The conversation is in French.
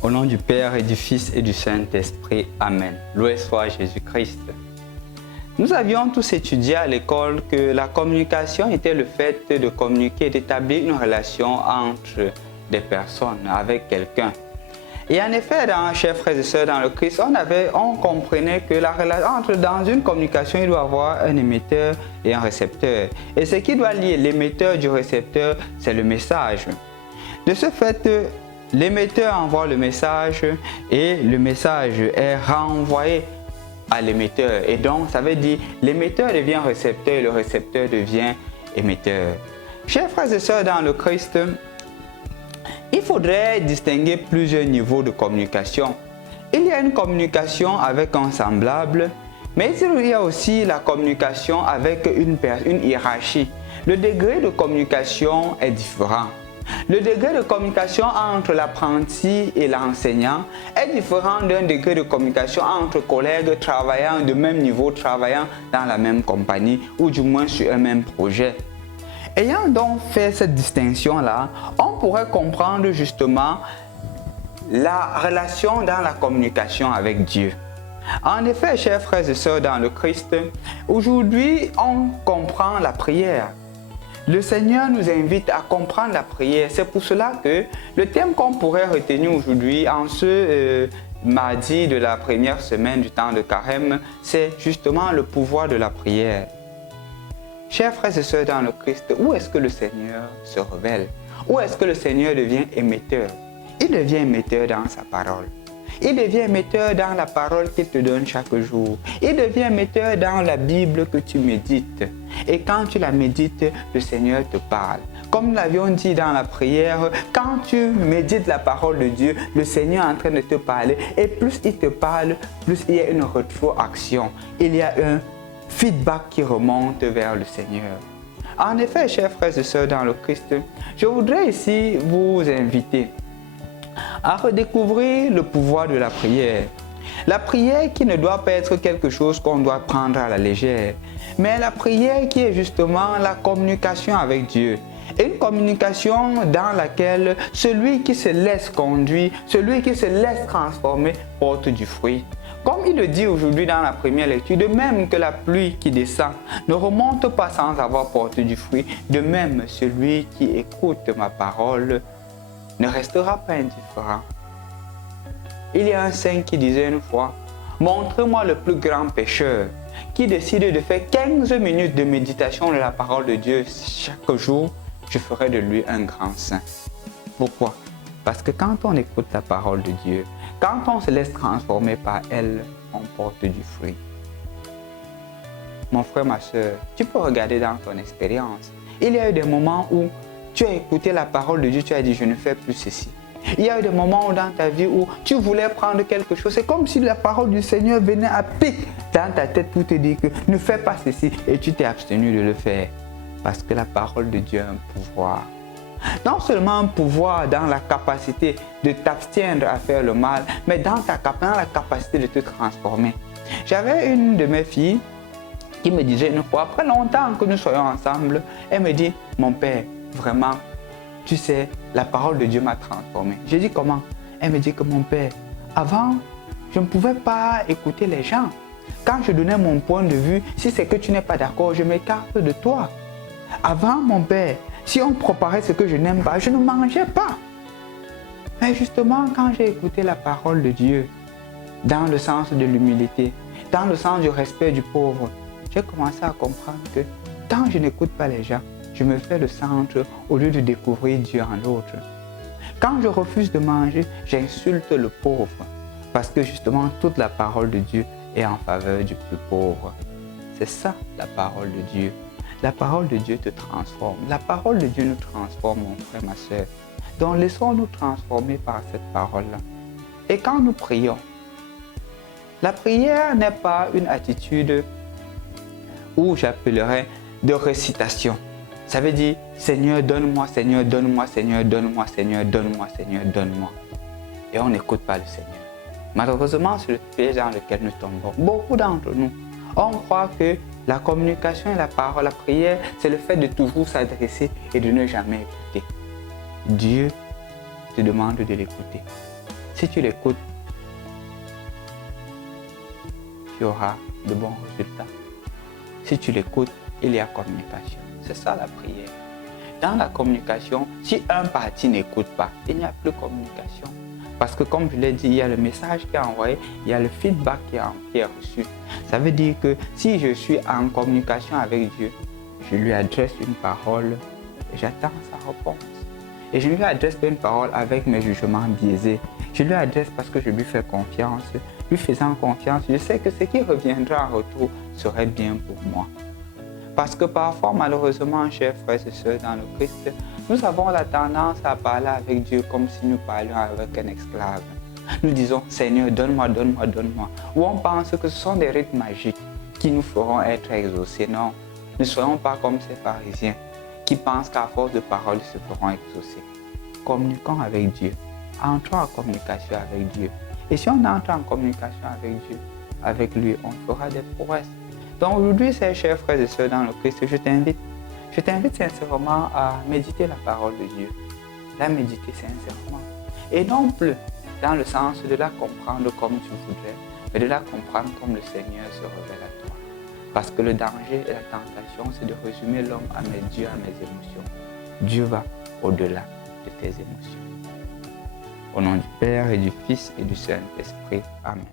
Au nom du Père et du Fils et du Saint-Esprit. Amen. Loué soit Jésus-Christ. Nous avions tous étudié à l'école que la communication était le fait de communiquer, d'établir une relation entre des personnes, avec quelqu'un. Et en effet, chers frères et sœurs dans le Christ, on comprenait que dans une communication, il doit y avoir un émetteur et un récepteur. Et ce qui doit lier l'émetteur du récepteur, c'est le message. De ce fait, l'émetteur envoie le message et le message est renvoyé à l'émetteur. Et donc, ça veut dire l'émetteur devient récepteur et le récepteur devient émetteur. Chers frères et sœurs dans le Christ, il faudrait distinguer plusieurs niveaux de communication. Il y a une communication avec un semblable, mais il y a aussi la communication avec une hiérarchie. Le degré de communication est différent. Le degré de communication entre l'apprenti et l'enseignant est différent d'un degré de communication entre collègues travaillant de même niveau, travaillant dans la même compagnie ou du moins sur un même projet. Ayant donc fait cette distinction-là, on pourrait comprendre justement la relation dans la communication avec Dieu. En effet, chers frères et sœurs dans le Christ, aujourd'hui, on comprend la prière. Le Seigneur nous invite à comprendre la prière. C'est pour cela que le thème qu'on pourrait retenir aujourd'hui, en ce mardi de la première semaine du temps de Carême, c'est justement le pouvoir de la prière. Chers frères et sœurs dans le Christ, où est-ce que le Seigneur se révèle? Où est-ce que le Seigneur devient émetteur? Il devient émetteur dans sa parole. Il devient émetteur dans la parole qu'il te donne chaque jour. Il devient émetteur dans la Bible que tu médites. Et quand tu la médites, le Seigneur te parle. Comme nous l'avions dit dans la prière, quand tu médites la parole de Dieu, le Seigneur est en train de te parler. Et plus il te parle, plus il y a une rétroaction. Il y a un feedback qui remonte vers le Seigneur. En effet, chers frères et sœurs dans le Christ, je voudrais ici vous inviter à redécouvrir le pouvoir de la prière. La prière qui ne doit pas être quelque chose qu'on doit prendre à la légère, mais la prière qui est justement la communication avec Dieu. Une communication dans laquelle celui qui se laisse conduire, celui qui se laisse transformer, porte du fruit. Comme il le dit aujourd'hui dans la première lecture, de même que la pluie qui descend ne remonte pas sans avoir porté du fruit, de même celui qui écoute ma parole ne restera pas indifférent. Il y a un saint qui disait une fois, « Montre-moi le plus grand pécheur qui décide de faire 15 minutes de méditation de la parole de Dieu chaque jour, je ferai de lui un grand saint. » Pourquoi? Parce que quand on écoute la parole de Dieu, quand on se laisse transformer par elle, on porte du fruit. Mon frère, ma soeur, tu peux regarder dans ton expérience. Il y a eu des moments où tu as écouté la parole de Dieu, tu as dit, je ne fais plus ceci. Il y a eu des moments dans ta vie où tu voulais prendre quelque chose. C'est comme si la parole du Seigneur venait à pic dans ta tête pour te dire que ne fais pas ceci et tu t'es abstenu de le faire. Parce que la parole de Dieu a un pouvoir. Non seulement un pouvoir dans la capacité de t'abstiendre à faire le mal, mais dans la capacité de te transformer. J'avais une de mes filles qui me disait une fois, après longtemps que nous soyons ensemble, elle me dit, mon père, vraiment, tu sais, la parole de Dieu m'a transformé. J'ai dit comment? Elle me dit que mon père, avant, je ne pouvais pas écouter les gens. Quand je donnais mon point de vue, si c'est que tu n'es pas d'accord, je m'écarte de toi. Avant, mon père, si on préparait ce que je n'aime pas, je ne mangeais pas. Mais justement, quand j'ai écouté la parole de Dieu, dans le sens de l'humilité, dans le sens du respect du pauvre, j'ai commencé à comprendre que quand je n'écoute pas les gens, je me fais le centre au lieu de découvrir Dieu en l'autre. Quand je refuse de manger, j'insulte le pauvre. Parce que justement, toute la parole de Dieu est en faveur du plus pauvre. C'est ça, la parole de Dieu. La parole de Dieu te transforme. La parole de Dieu nous transforme, mon frère, ma soeur. Donc, laissons-nous transformer par cette parole-là. Et quand nous prions, la prière n'est pas une attitude où j'appellerais de récitation. Ça veut dire, Seigneur, donne-moi, Seigneur, donne-moi, Seigneur, donne-moi, Seigneur, donne-moi, Seigneur, donne-moi. Et on n'écoute pas le Seigneur. Malheureusement, c'est le piège dans lequel nous tombons. Beaucoup d'entre nous, on croit que la communication et la parole, la prière, c'est le fait de toujours s'adresser et de ne jamais écouter. Dieu te demande de l'écouter. Si tu l'écoutes, tu auras de bons résultats. Si tu l'écoutes, il y a communication. C'est ça la prière. Dans la communication, si un parti n'écoute pas, il n'y a plus de communication. Parce que comme je l'ai dit, il y a le message qui est envoyé, il y a le feedback qui est reçu. Ça veut dire que si je suis en communication avec Dieu, je lui adresse une parole et j'attends sa réponse. Et je ne lui adresse pas une parole avec mes jugements biaisés. Je lui adresse parce que je lui fais confiance. Lui faisant confiance, je sais que ce qui reviendra en retour serait bien pour moi. Parce que parfois, malheureusement, chers frères et sœurs dans le Christ, nous avons la tendance à parler avec Dieu comme si nous parlions avec un esclave. Nous disons, Seigneur, donne-moi, donne-moi, donne-moi. Ou on pense que ce sont des rites magiques qui nous feront être exaucés. Non, ne soyons pas comme ces pharisiens qui pensent qu'à force de paroles, ils se feront exaucer. Communiquons avec Dieu. Entrons en communication avec Dieu. Et si on entre en communication avec Dieu, avec lui, on fera des prouesses. Donc aujourd'hui, chers frères et sœurs dans le Christ, je t'invite sincèrement à méditer la parole de Dieu, la méditer sincèrement. Et non plus dans le sens de la comprendre comme tu voudrais, mais de la comprendre comme le Seigneur se révèle à toi. Parce que le danger et la tentation, c'est de résumer l'homme à mes dieux, à mes émotions. Dieu va au-delà de tes émotions. Au nom du Père et du Fils et du Saint-Esprit. Amen.